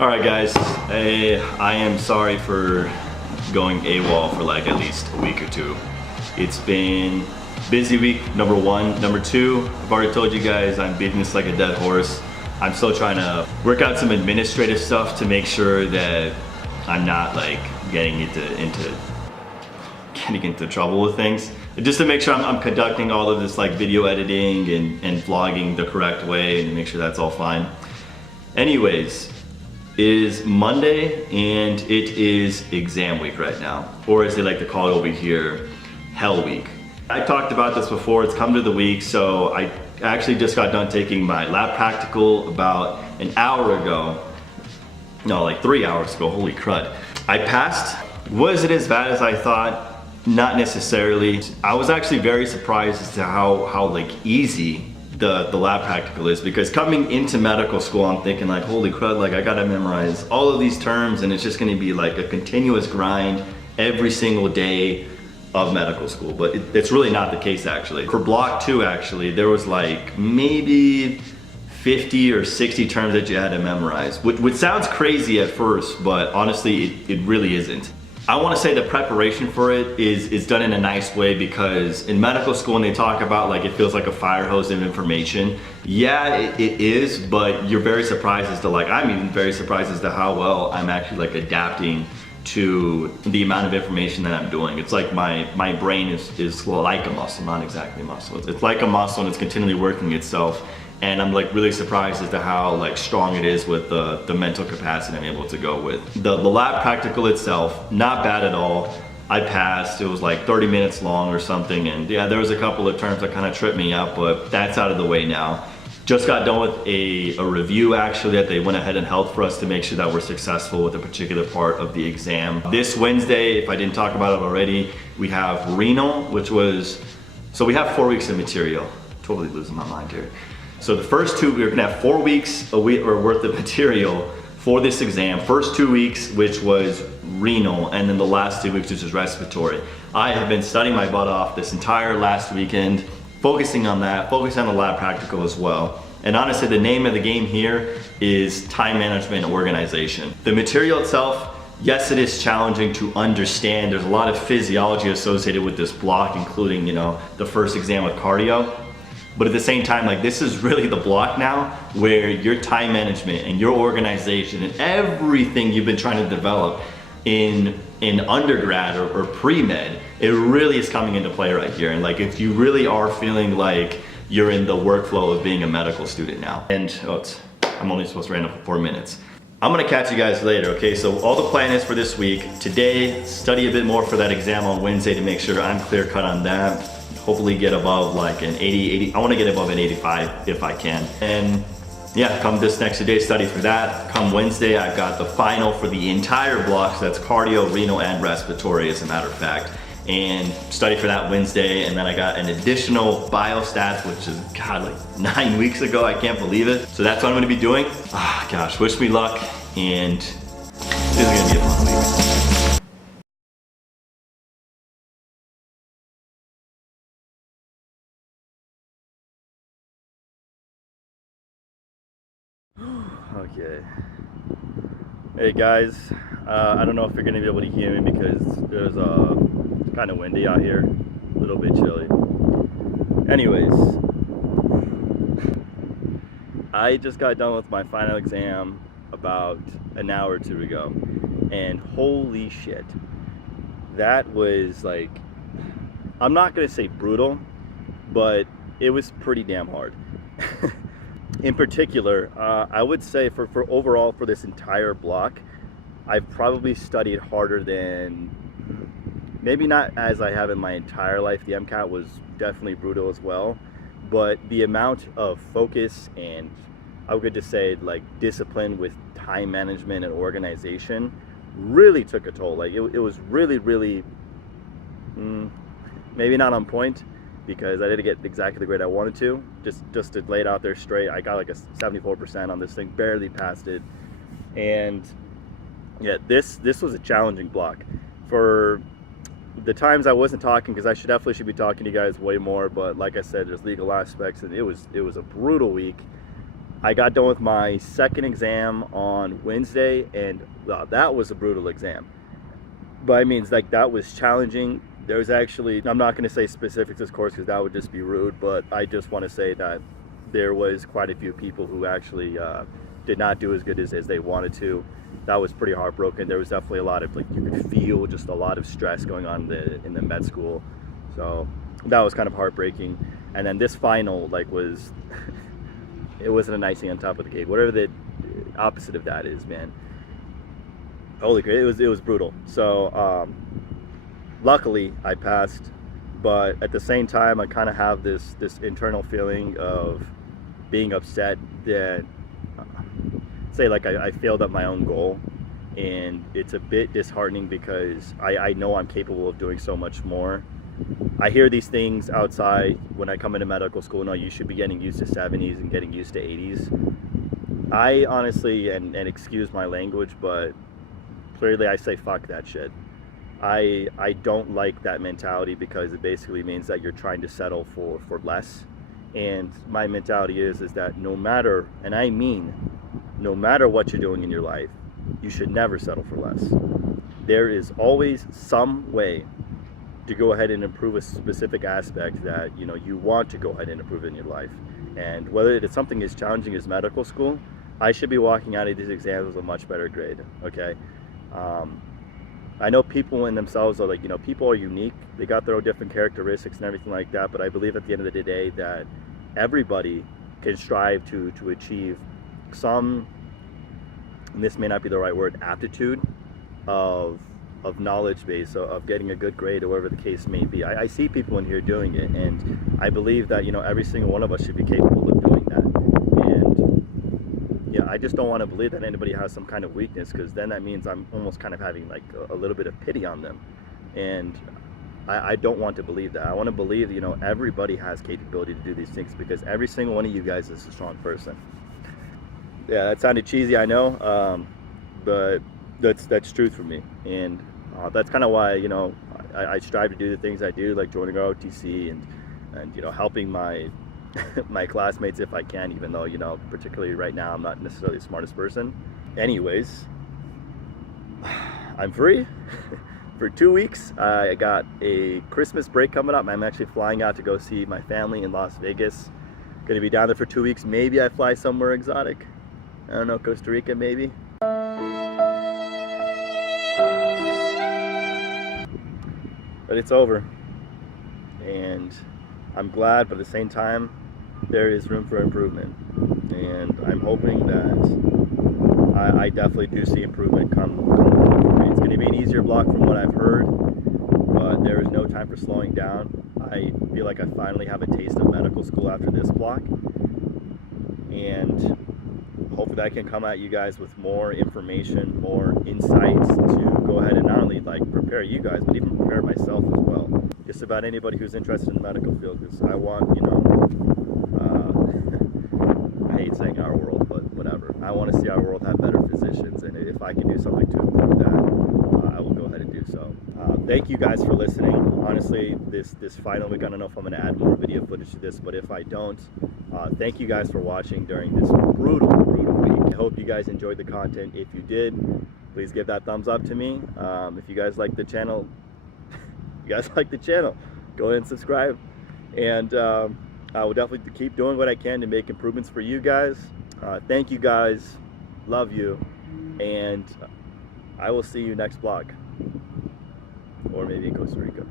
Alright guys, I am sorry for going AWOL for like at least a week or two. It's been busy week, number one. Number two, I've already told you guys I'm beating this like a dead horse. I'm still trying to work out some administrative stuff to make sure that I'm not like getting into trouble with things. Just to make sure I'm conducting all of this like video editing and vlogging the correct way and to make sure that's all fine. Anyways, it is Monday and it is exam week right now. Or as they like to call it over here, hell week. I talked about this before, it's come to the week, so I actually just got done taking my lab practical about an hour ago. No, like 3 hours ago, holy crud. I passed. Was it as bad as I thought? Not necessarily. I was actually very surprised as to how like easy the lab practical is, because coming into medical school I'm thinking like, holy crud, like I gotta memorize all of these terms and it's just gonna be like a continuous grind every single day of medical school, but it's really not the case actually. For block 2 actually, there was like maybe 50 or 60 terms that you had to memorize, which sounds crazy at first, but honestly it really isn't. I want to say the preparation for it is done in a nice way, because in medical school when they talk about like it feels like a fire hose of information, yeah it is, but you're very surprised as to like, I'm even very surprised as to how well I'm actually like adapting to the amount of information that I'm doing. It's like my brain is like a muscle, not exactly a muscle. It's like a muscle and it's continually working itself. And I'm like really surprised as to how like strong it is with the mental capacity I'm able to go with. The lab practical itself, not bad at all. I passed, it was like 30 minutes long or something, and yeah, there was a couple of terms that kind of tripped me up, but that's out of the way now. Just got done with a review actually that they went ahead and held for us to make sure that we're successful with a particular part of the exam. This Wednesday, if I didn't talk about it already, we have renal, which was, so we have 4 weeks of material. Totally losing my mind here. So the first two, we're gonna have 4 weeks worth of material for this exam. First 2 weeks, which was renal, and then the last 2 weeks, which is respiratory. I have been studying my butt off this entire last weekend, focusing on that, focusing on the lab practical as well. And honestly, the name of the game here is time management and organization. The material itself, yes, it is challenging to understand. There's a lot of physiology associated with this block, including, you know, the first exam with cardio. But at the same time, like this is really the block now where your time management and your organization and everything you've been trying to develop in undergrad or pre-med, it really is coming into play right here. And like if you really are feeling like you're in the workflow of being a medical student now. And I'm only supposed to run up for 4 minutes. I'm gonna catch you guys later, okay? So all the plan is for this week. Today, study a bit more for that exam on Wednesday to make sure I'm clear cut on that. Hopefully get above like an 80, I wanna get above an 85 if I can. And yeah, come this next day, study for that. Come Wednesday, I've got the final for the entire block, so that's cardio, renal, and respiratory as a matter of fact. And study for that Wednesday, and then I got an additional biostats, which is, God, like 9 weeks ago, I can't believe it. So that's what I'm gonna be doing. Ah, gosh, wish me luck, and this is gonna be a fun week. Okay. Hey guys, I don't know if you're gonna be able to hear me because there's kind of windy out here, a little bit chilly. Anyways, I just got done with my final exam about an hour or two ago, and holy shit, that was like, I'm not gonna say brutal, but it was pretty damn hard. In particular, I would say for overall for this entire block, I've probably studied harder than, maybe not as I have in my entire life. The MCAT was definitely brutal as well, but the amount of focus and I would just say like discipline with time management and organization really took a toll. Like it was really, maybe not on point, because I didn't get exactly the grade I wanted to. Just to lay it out there straight, I got like a 74% on this thing, barely passed it. And yeah, this was a challenging block. For the times I wasn't talking, because I definitely should be talking to you guys way more, but like I said, there's legal aspects, and it was a brutal week. I got done with my second exam on Wednesday, and that was a brutal exam. But I mean, like, that was challenging. There was actually, I'm not going to say specifics of this course because that would just be rude, but I just want to say that there was quite a few people who actually did not do as good as they wanted to. That was pretty heartbroken. There was definitely a lot of, like, you could feel just a lot of stress going on in the med school. So that was kind of heartbreaking. And then this final, like, was, it wasn't an icing on top of the cake. Whatever the opposite of that is, man. Holy crap, it was brutal. So luckily I passed, but at the same time I kind of have this internal feeling of being upset that say like I failed at my own goal, and it's a bit disheartening because I know I'm capable of doing so much more. I hear these things outside when I come into medical school. No, you should be getting used to 70s and getting used to 80s. I honestly, and excuse my language, but clearly I say fuck that shit. I don't like that mentality because it basically means that you're trying to settle for less. And my mentality is that no matter, and I mean no matter what you're doing in your life, you should never settle for less. There is always some way to go ahead and improve a specific aspect that you want to go ahead and improve in your life. And whether it's something as challenging as medical school, I should be walking out of these exams with a much better grade. Okay. I know people in themselves are like, people are unique. They got their own different characteristics and everything like that. But I believe at the end of the day that everybody can strive to achieve some, and this may not be the right word, aptitude of knowledge base, of getting a good grade or whatever the case may be. I see people in here doing it, and I believe that every single one of us should be capable of doing that. And yeah, I just don't want to believe that anybody has some kind of weakness, because then that means I'm almost kind of having like a little bit of pity on them, and I don't want to believe that. I want to believe everybody has capability to do these things, because every single one of you guys is a strong person. Yeah, that sounded cheesy, I know, but that's truth for me, and that's kind of why I strive to do the things I do, like joining our OTC and helping my my classmates if I can, even though particularly right now I'm not necessarily the smartest person. Anyways, I'm free for 2 weeks. I got a Christmas break coming up. I'm actually flying out to go see my family in Las Vegas. Gonna be down there for 2 weeks. Maybe I fly somewhere exotic. I don't know, Costa Rica maybe. But it's over, and I'm glad, but at the same time there is room for improvement, and I'm hoping that I definitely do see improvement come for me. It's going to be an easier block from what I've heard, but there is no time for slowing down. I feel like I finally have a taste of medical school after this block, and hopefully I can come at you guys with more information, more insights to go ahead and not only like prepare you guys, but even prepare myself as well. Just about anybody who's interested in the medical field, because I want, I hate saying our world, but whatever. I want to see our world have better physicians, and if I can do something to improve that, I will go ahead and do so. Thank you guys for listening. Honestly, this final week, I don't know if I'm going to add more video footage to this, but if I don't, thank you guys for watching during this brutal week. I hope you guys enjoyed the content. If you did, please give that thumbs up to me. If you guys like the channel, go ahead and subscribe. And I will definitely keep doing what I can to make improvements for you guys. Thank you guys. Love you. And I will see you next vlog. Or maybe in Costa Rica.